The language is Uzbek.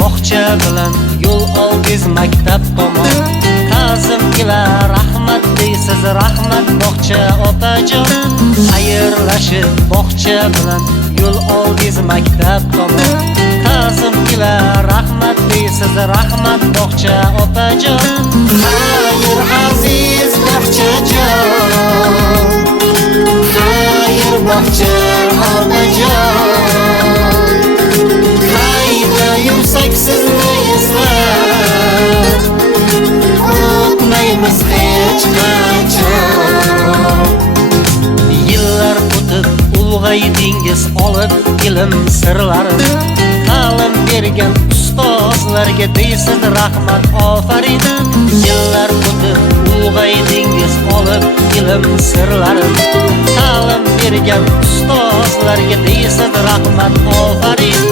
Bog'cha bilan yo'l oldiz maktab tomon. Kazim ila rahmat deysiz, rahmat bog'cha opajon. Xayrlashib bog'cha bilan yo'l oldiz maktab tomon. Kazim ila rahmat deysiz, rahmat bog'cha opajon. Xayr aziz bog'chajon, xayr bog'cha opajon. Yursak sizni eslab, unutmaymiz hech qachon. Yillar o'tib ulg'aydingiz, olib ilm sirlarini. Ta'lim bergan ustozlarga deysiz rahmat ofarin. Yillar o'tib ulg'aydingiz, olib ilm sirlarini. Ta'lim bergan ustozlarga deysiz rahmat ofarin.